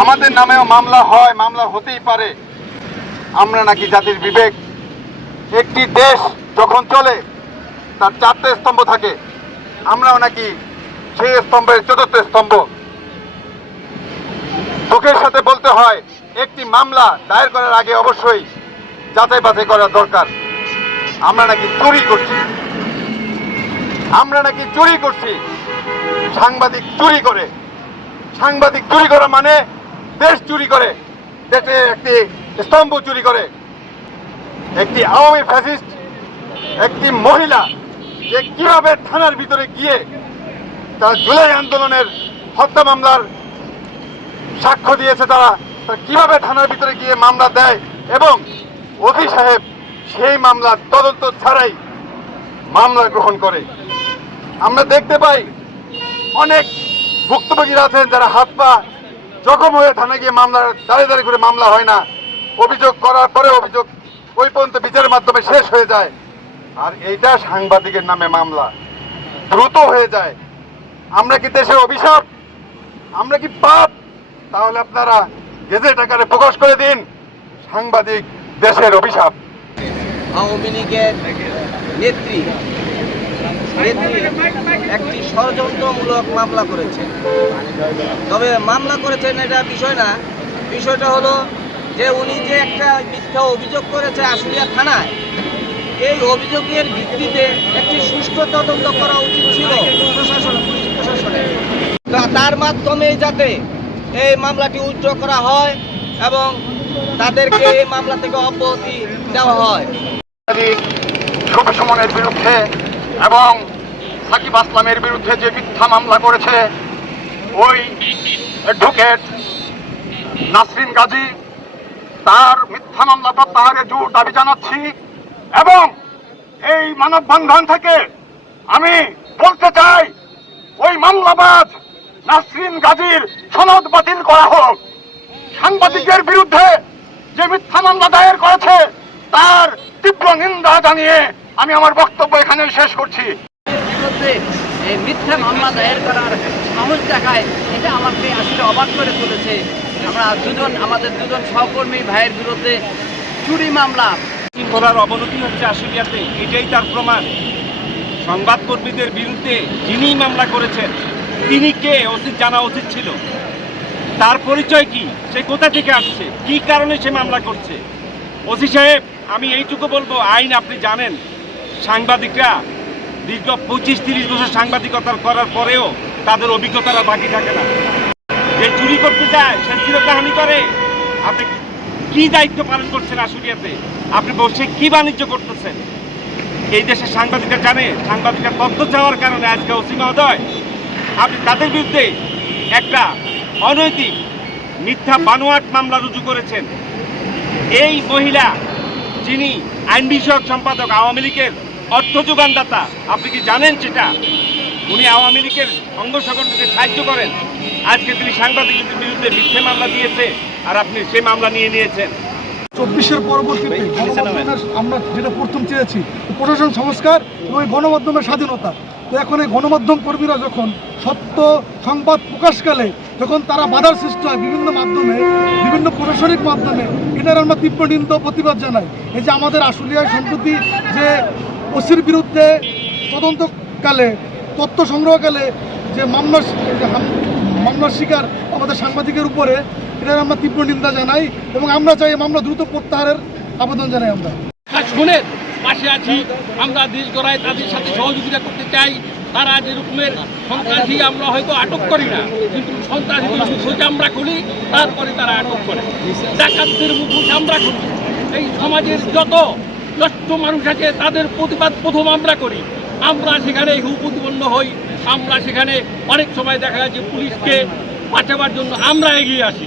আমাদের নামেও মামলা হয়, মামলা হতেই পারে। আমরা নাকি জাতির বিবেক। একটি দেশ যখন চলে, তার চারটে স্তম্ভ থাকে। আমরাও নাকি সেই স্তম্ভের চতুর্থ স্তম্ভ। দুঃখের সাথে বলতে হয়, একটি মামলা দায়ের করার আগে অবশ্যই যাচাই বাছাই করা দরকার। আমরা নাকি চুরি করছি। আমরা নাকি চুরি করছি। সাংবাদিক চুরি করে। সাংবাদিক চুরি করা মানে দেশ চুরি করে, দেশে একটি স্তম্ভ চুরি করে। একটি আওয়ামী ফ্যাসিস্ট, একটি মহিলা, যে কীভাবে থানার ভিতরে গিয়ে তার জুলাই আন্দোলনের হত্যা মামলার সাক্ষ্য দিয়েছে তারা তারা কীভাবে থানার ভিতরে গিয়ে মামলা দেয় এবং অধি সাহেব সেই মামলার তদন্ত ছাড়াই মামলা গ্রহণ করে। আমরা দেখতে পাই অনেক ভুক্তভোগীরা আছেন যারা হাত পা জখম হয়ে থানায় গিয়ে মামলা দাঁড়িয়ে দাঁড়িয়ে করে মামলা হয় না। অভিযোগ করার পরে অভিযোগ ওই পর্যন্ত বিচারের মাধ্যমে শেষ হয়ে যায়। আর এইটা সাংবাদিকের নামে মামলা। দ্রুত হয়ে যায়। আমরা কি দেশের অভিশাপ? আমরা কি পাপ? তাহলে আপনারা গেজেট আকারে প্রকাশ করে দিন। সাংবাদিক, দেশের অভিশাপ। আওয়ামী লীগের নেত্রী নেত্রী একটি ষড়যন্ত্রমূলক মামলা করেছে। তবে মামলা করেছেন এটা বিষয় না, বিষয়টা হলো যে উনি যে একটা মিথ্যা অভিযোগ করেছে আশুলিয়া থানায়, এই অভিযোগের ভিত্তিতে একটি সুষ্ঠু তদন্ত করা উচিত ছিল। প্রশাসনের তার মাধ্যমে যাতে এই মামলাটি উইথড্র করা হয় এবং তাদেরকে এই মামলা থেকে অব্যাহতি দেওয়া হয়। শুভ বিরুদ্ধে এবং সাকিব আসলামের বিরুদ্ধে যে মিথ্যা মামলা করেছে, ওই অ্যাডভোকেট নাসরিন গাজী, তার মিথ্যা মামলা প্রত্যাহারের জোর দাবি জানাচ্ছি এবং এই মানববন্ধন থেকে আমি বলতে চাই, ওই মামলাবাজ নাসরিন গাজীর সনদ বাতিল করা হোক। সাংবাদিকের বিরুদ্ধে যে মিথ্যা মামলা দায়ের করেছে, তার তীব্র নিন্দা জানিয়ে আমি আমার বক্তব্য এখানে শেষ করছি। বিরুদ্ধে এই মিথ্যা মামলা দায়ের করার সাহস দেখায় এটা আমাকে আসলে অবাক করে তুলেছে। আমরা দুজন আমাদের দুজন সহকর্মী ভাইয়ের বিরুদ্ধে চুরি মামলা। শৃঙ্খলার অবনতি হচ্ছে আশুলিয়াতে এটাই তার প্রমাণ। সংবাদকর্মীদের বিরুদ্ধে যিনি মামলা করেছেন তিনি কে উচিত জানা উচিত ছিল। তার পরিচয় কি সে কোথা থেকে আসছে কি কারণে সে মামলা করছে? ওসি সাহেব আমি এইটুকু বলব আইন আপনি জানেন। সাংবাদিকরা দীর্ঘ পঁচিশ তিরিশ বছর সাংবাদিকতা করার পরেও তাদের অভিজ্ঞতারা বাকি থাকে না। যে চুরি করতে যায়, সে চিরকাহানি করে। আপনি কি দায়িত্ব পালন করছেন আশুলিয়াতে? আপনি বসে কি বাণিজ্য করতেছেন? এই দেশের সাংবাদিকরা জানে, সাংবাদিকরা তথ্য চাওয়ার কারণে আজকে ওসি মহোদয়, আপনি তাদের বিরুদ্ধে একটা অনৈতিক মিথ্যা বানোয়াট মামলা রুজু করেছেন। এই মহিলা, যিনি আইন বিষয়ক সম্পাদক আওয়ামী লীগের অর্থ যোগানদাতা আপনি কি জানেন সেটা? উনি আওয়ামী লীগের অঙ্গ সংগঠনকে সাহায্য করেন। আজকে তিনি সাংবাদিকদের বিরুদ্ধে মিথ্যে মামলা দিয়েছে আর আপনি সেই মামলা নিয়ে নিয়েছেন। চব্বিশের পরবর্তীতে আমরা যেটা প্রথম চেয়েছি প্রশাসন সংস্কার এবং এই গণমাধ্যমের স্বাধীনতা। তো এখন এই গণমাধ্যম কর্মীরা যখন সত্য সংবাদ প্রকাশকালে যখন তারা বাধার সৃষ্টি হয় বিভিন্ন মাধ্যমে বিভিন্ন প্রশাসনিক মাধ্যমে এটার আমরা তীব্র নিন্দ প্রতিবাদ জানাই। এই যে আমাদের আশুলিয়ায় সম্প্রতি যে ওসির বিরুদ্ধে তদন্তকালে, তথ্য সংগ্রহকালে যে মামলা যে হাম- মামলার শিকার আমাদের সাংবাদিকের উপরে, এটার আমরা তীব্র নিন্দা জানাই এবং আমরা চাই মামলা দ্রুত প্রত্যাহারের আবেদন জানাই আমরা। শুনের পাশে আছি আমরা দেশ গড়ায় তাদের সাথে সহযোগিতা করতে চাই। তারা যে রকমের সন্ত্রাসী আমরা হয়তো আটক করি না, কিন্তু সন্ত্রাসী মুখোশ আমরা খুলি, তারপরে তারা আটক করে। ডাকাতদের মুখোশ আমরা খুলি। এই সমাজের যত জ্যেষ্ঠ মানুষ আছে, তাদের প্রতিবাদ প্রথম আমরা করি। আমরা সেখানে প্রতিপন্ন হই। আমরা সেখানে অনেক সময় দেখা যাচ্ছে পুলিশকে বাঁচাবার জন্য আমরা এগিয়ে আসি।